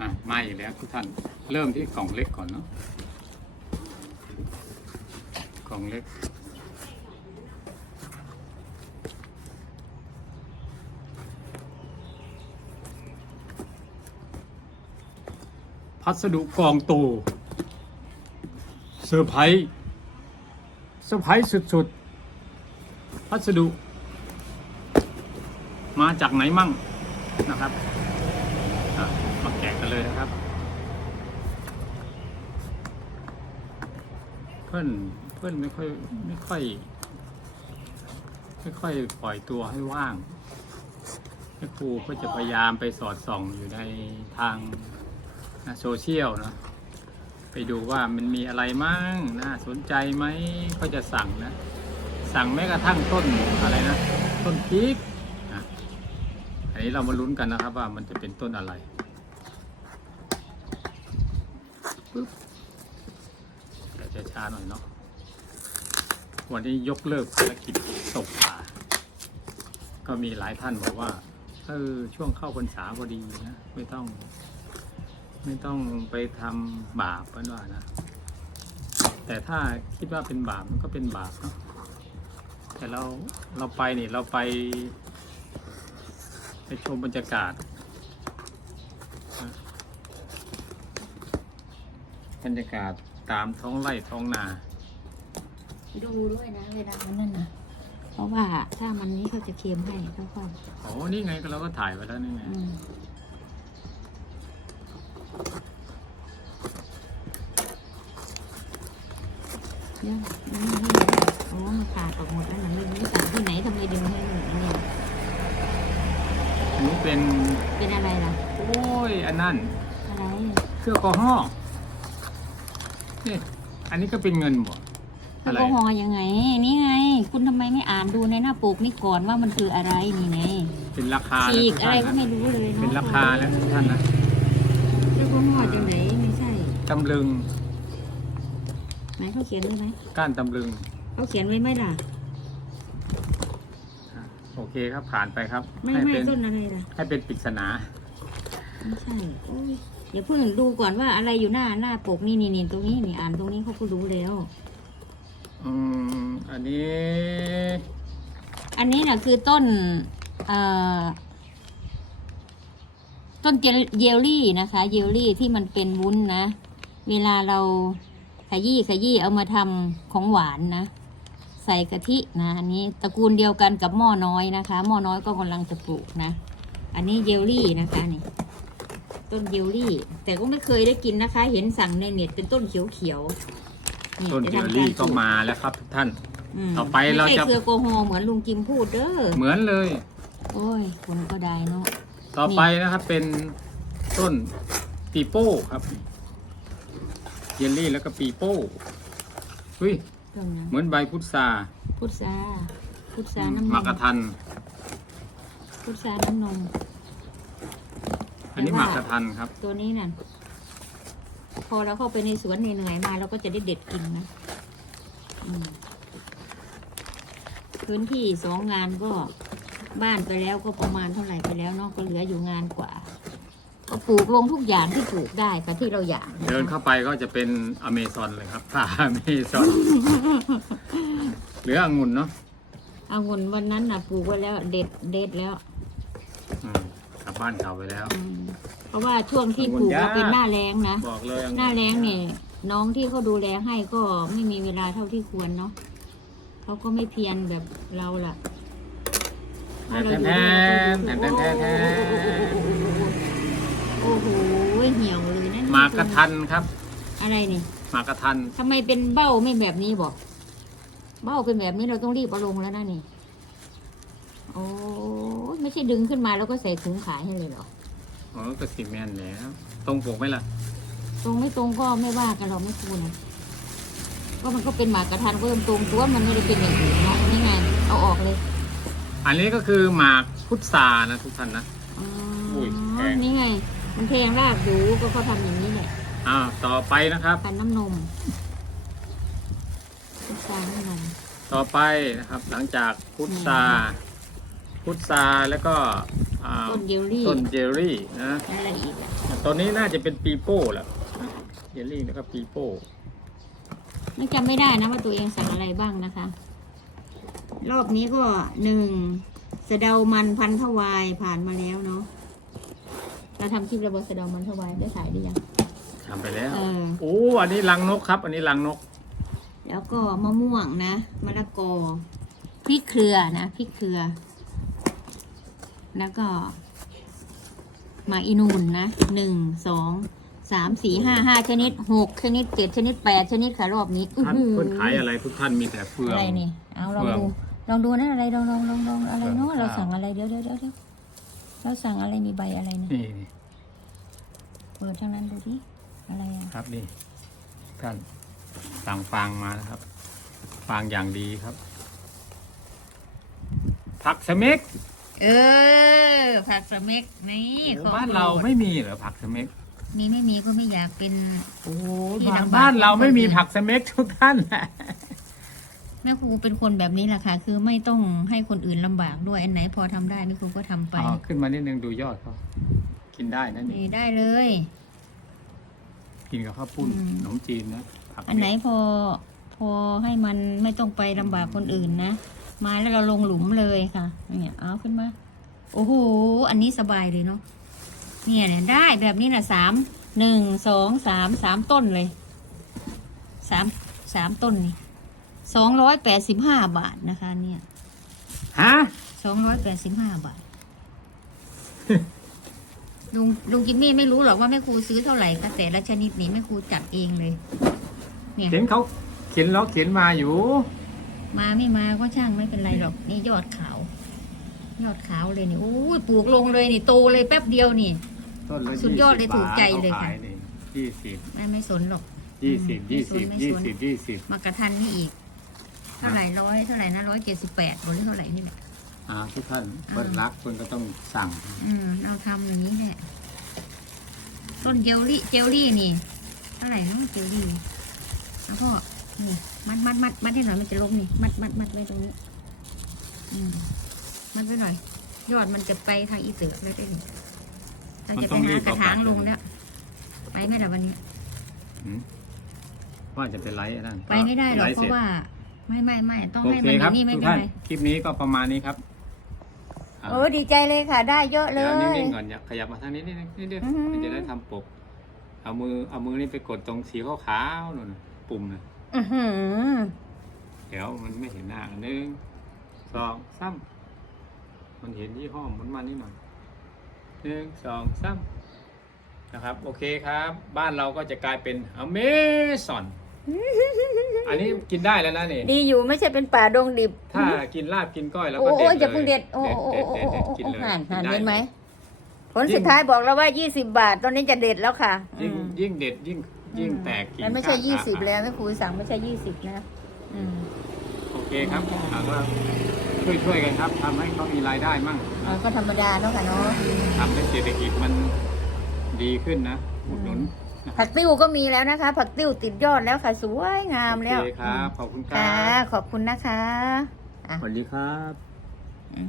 อะมาอีกแล้วทุกท่าน เริ่มที่กล่องเล็กก่อนเนาะกล่องเล็กพัสดุกองโตเซอร์ไพรส์เซอร์ไพรส์สุดๆ พัสดุ มาจากไหนมั่งนะครับอะมาแกะกันเลยนะครับ เพื่อนเพื่อนไม่ค่อยไม่ค่อยไม่ค่อยปล่อยตัวให้ว่างแม่ครูก็จะพยายามไปสอดส่องอยู่ในทางโซเชียลเนะไปดูว่ามันมีอะไรมั่งน่าสนใจไหมก็จะสั่งนะ สั่งแม้กระทั่งต้นอะไรนะ ต้นพริกอันนี้เรามาลุ้นกันนะครับว่ามันจะเป็นต้นอะไรปึ๊บ ช้าหน่อยเนาะวันนี้ยกเลิกภารกิจตกป่า ก็มีหลายท่านบอกว่าเออช่วงเข้าพรรษาพอดีนะไม่ต้อง ไม่ต้องไปทำบาปกันว่านะ แต่ถ้าคิดว่าเป็นบาปมันก็เป็นบาปเนาะแต่เราเราไปนี่เราไป ไปชมบรรยากาศบรรยากาศ ตามท้องไร่ท้องนา ดูด้วยนะเวลามันนั่นนะเพราะว่าถ้ามันนี้เขาจะเค็มให้เขาก็โอ้นี่ไงก็เราก็ถ่ายไว้แล้วนี่ไง อืมเดี๋ยวมันไม่ให้โอ้มันขาดออกหมดแล้วนะไม่รู้สั่งที่ไหนทำไมดึงให้หมดเนี่ยอันนี้เป็น เป็นอะไรล่ะ โอ้ย อันนั้นอะไรเครื่องแอลกอฮอล์ นี่อันนี้ก็เป็นเงินบ่แออะลไรกอฮอล์ยังไง นี่ไง คุณทำไมไม่อ่านดูในหน้าปกนี่ก่อนว่ามันคืออะไรนี่ไงเป็นราคาฉีกทุอะไรท่านก็นะไม่รู้เลยเนาะเป็นราคาแล้วทุกท่านนะแอลกอฮอล์จังไหนไม่ใช่ตำลึงไหนเขาเขียนไว้ไหมก้านตำลึงเขาเขียนไว้ไหมล่ะอะโอเคครับผ่านไปครับ ไม่ให้ไม่เป็นต้นอะไรล่ะให้เป็นปริศนาไม่ใช่โอ้ย เดี๋ยวเพิ่งดูก่อนว่าอะไรอยู่หน้าหน้าปกนี่นี่นี่ตรงนี้นี่อ่านตรงนี้เขาก็รู้แล้ว อืม อันนี้ อันนี้น่ะคือต้น เอ่อ ต้นเจลเยลลี่นะคะ เยลลี่ที่มันเป็นวุ้นนะ เวลาเราขยี้ขยี้เอามาทำของหวานนะ ใส่กะทินะ อันนี้ตระกูลเดียวกันกับหม้อน้อยนะคะ หม้อน้อยก็กำลังจะปลูกนะ อันนี้เยลลี่นะคะนี่ ต้นเยลลี่ แต่ก็ไม่เคยได้กินนะคะ เห็นสั่งในเน็ตเป็นต้นเขียวๆต้นจะเจลทำลี่รก็ปลูมาแล้วครับทุกท่าน มต่อไปเราจะไม่ใช่เครือโกโฮเหมือนลุงจิมพูดเด้อเหมือนเลย โอ้ยคนก็ได้เนาะต่อไปนะครับเป็นต้นปีโป้ครับเยลลี่แล้วก็ปีโป้เฮ้ยต้นนะเหมือนใบพุทราพุทราพุทราน้ำนหมากกระมทันพุทราน้ำนม อันนี้หมากกระทันครับ ตัวนี้น่ะพอเราเข้าไปในสวนเหนื่อยๆมาเราก็จะได้เด็ดกินนะอืมพื้นที่สองงานก็บ้านไปแล้วก็ประมาณเท่าไหร่ไปแล้วเนาะก็เหลืออยู่งานกว่า ก็ปลูกลงทุกอย่างที่ปลูกได้ค่ะที่เราอยากเดินเข้าไปก็จะเป็นอเมซอนเลยครับป่าอเมซอนหรือองุ่นเนาะองุ่นวันนั้นน่ะปลูกไว้แล้วเด็ดเด็ดแล้วอืม กลับบ้านเก่าไปแล้ว อืมเพราะว่าช่วงที่ปลูกองุ่นยากอะเป็นหน้าแรงนะ บอกเลยองุ่หน้าแรงเนี่ยน้องที่เขาดูแลให้ก็ไม่มีเวลาเท่าที่ควรเนาะเขาก็ไม่เพียรแบบเราล่ะแทนแทนแทนแทนแทนแทนโอ้โหเหี่ยวเลยนั่นหมากกระทันครับ อะไรนี่หมากกระทัน ทำไมเป็นเบ้าไม่แบบนี้บอกเบ้าเป็นแบบนี้เราต้องรีบเอาลงแล้วนะนี่ โอ้ยไม่ใช่ดึงขึ้นมาแล้วก็ใส่ถุงขายให้เลยเหรอ อ๋อก็สิแมนแล้ว ตรงปกไหมล่ะ ตรงไม่ตรงก็ไม่ว่ากันเราไม่ควรนะก็มันก็เป็นหมากกระทันก็ยังตรงตัวมันไม่ได้เป็นอย่างอื่นเนาะนี่ไงเอาออกเลยอันนี้ก็คือหมากพุทรานะทุกท่านนะ อ๋ออุ้ยแพง นี่ไง มันแทงรากอยู่ก็เขาทำอย่างนี้แหละอ่าต่อไปนะครับ ปันน้ำนมพุทราน้ำนม ต่อไปนะครับ หลังจากพุทรา พุทราแล้วก็อ่าต้นเยลลี่ต้นเจลลี่นะอะไรอีกอะตอนนี้น่าจะเป็นปีโป้แหละเจลลี่แล้วก็ปีโป้ไม่จำไม่ได้นะว่าตัวเองสั่งอะไรบ้างนะคะ รอบนี้ก็หนึ่งสะเดามันพันทวายผ่านมาแล้วเนาะเราทำคลิประบบสะเดามันทวายได้ขายหรือยัง ทำไปแล้วเออ โอ้อันนี้ลังนกครับ อันนี้ลังนกแล้วก็มะม่วงนะมะละกอพริกเครือนะพริกเครือ แล้วก็หมากอินูนนะหนึ่งสองสามสี่ห้าห้าชนิดหกชนิดเจ็ดชนิดแปดชนิดค่ะรอบนี้อื้อท่านหือคนขายอะไรทุกท่านมีแต่เฟืองอะไรนี่เอาลองเฟืองดูลองดูนะอะไรลองลองลองลองอะไรเนาะเฟืองเราข้าวสั่งอะไรเดี๋ยวเดี๋ยวเดี๋ยวเดี๋ยวเราสั่งอะไรมีใบอะไรเนี่ยนี่นี่เปิดทางนั้นดูดิอะไรอะครับนี่ท่านสั่งฟางมานะครับ ฟางอย่างดีครับผักสเม็ก เออ ผักสะเม็กนี่โอ้ของบ้านเราไม่มีเหรอผักสเม็กมีไม่มีก็ไม่อยากเป็นโอ้ที่บ้านลำบากบ้านเราไม่มีผักสเม็กทุกท่านแม่ครูเป็นคนแบบนี้แหละค่ะ คือไม่ต้องให้คนอื่นลำบากด้วยอันไหนพอทำได้แม่ครูก็ทำไปอ๋อขึ้นมานิดนึงดูยอดเขากินได้นะนี่นี่ได้เลย กินกับข้าวปุ้นอืมขนมจีนนะผักอันไหนพอพอให้มันไม่ต้องไปลำบากคนอื่นนะ มาแล้วเราลงหลุมเลยค่ะเนี่ยเอาขึ้นมา โอ้โห อันนี้สบายเลยเนาะเนี่ยเนี่ยได้แบบนี้นะสามหนึ่งสองสามสามต้นเลยสามสามต้นนี่สองร้อยแปดสิบห้าบาทนะคะ เนี่ยฮะสองร้อยแปดสิบห้าบาทลุงลุงจิมมี่ไม่รู้หรอกว่าแม่ครูซื้อเท่าไหร่ค่ะแต่ละชนิดนี้แม่ครูจัดเองเลย เนี่ยเขียนเขาเขียนล็อกเขียนมาอยู่ มาไม่มาก็ช่างไม่เป็นไรหรอก นี่ยอดขาว ยอดขาวเลยนี่โอ้ยปลูกลงเลยนี่โตเลยแป๊บเดียวนี่ ต้นละสุดยอดเลย20ถูกใจเลยบาทค่ะขานี่ยี่สิบแม่ไม่สนหรอก ยี่สิบไม่ยี่สสินบไม่ยี่สนสิบยี่สิบมากระทันนี่อีก เท่าไหร่ร้อยเท่าไหร่นะร้อยเจ็ดสิบแปดหรือเท่าไหร่นี่แหละอ่าทุกท่านอ่าเปิดรักคนก็ต้องสั่ง อืมเราทำอย่างนี้แหละต้นเจลลี่เจลลี่นี่เท่าไหร่เนาะเจลลี่แล้วก็ นี่มัดมัดมัดมัดให้หน่อยมันจะล้มนี่ มัดมัดมัดไว้ตรงนี้อืมมัดไว้หน่อย ยอดมันจะไปทางอีเตือกแล้วได้นี่เราจะไปหากระถางลงแล้วไปไหมล่ะวันนี้หืมว่าจะเป็นไลฟ์นั่นไปไม่ได้หรอกลฟ์เพสราะว่า ไม่ไม่ไม่ต้องโอให้เคมันอครับย่างนี้ไม่ทุกเป็นท่านไรคลิปนี้ก็ประมาณนี้ครับอ่าโอ้ดีใจเลยค่ะ ได้เยอะเลเดี๋ยวยนิ่งๆก่อนอย่าขยับมาทางนี้นิดนึงนิดเดียวอือหือมันจะได้ทำปก เอามือเอามือนี่ไปกดตรงสีขาวๆนู่นน่ะปุ่มนะ อือหือเดี๋ยวมันไม่เห็นหน้าหนึ่งสองสามมันเห็นยี่ห้อมันมานิดหน่อยหนึ่งสองสามนะครับ โอเคครับ บ้านเราก็จะกลายเป็นอเมซอน อันนี้กินได้แล้วนะนี่ดีอยู่ไม่ใช่เป็นป่าดงดิบ ถ้ากินลาบกินก้อยแล้วโอ้ก็โอ้เด็ดอย่าเพิ่งเลเด็ยดโอ้โอ้เด็ดโอ้เด็ดโอ้เด็ดโอ้กินเลยหันหันกิด้เห็นไหมลยผลสุดท้ายบอกแล้วว่า 20 บาท ตอนนี้จะเด็ดแล้วค่ะ ยิ่งอืมยิ่งเด็ดยิ่ง ยิ่งแตกกิ่งมันไม่ใช่ก้าน20แล้วแม่ครูสั่งไม่ใช่20นะอืมโอเคครับอ่าก็ช่วยช่วยๆกันครับทำให้เขามีรายได้มั่งเออก็ธรรมดาเนาะค่ะเนาะทำให้เศรษฐกิจมันดีขึ้นนะอุดหนุนนะผักติ้วก็มีแล้วนะคะ ผักติ้วติดยอดแล้วค่ะสวยงามแล้วโอเคครับขอบคุณครัค่ะบขอบคุณนะคะอะสวัสดีครับอืม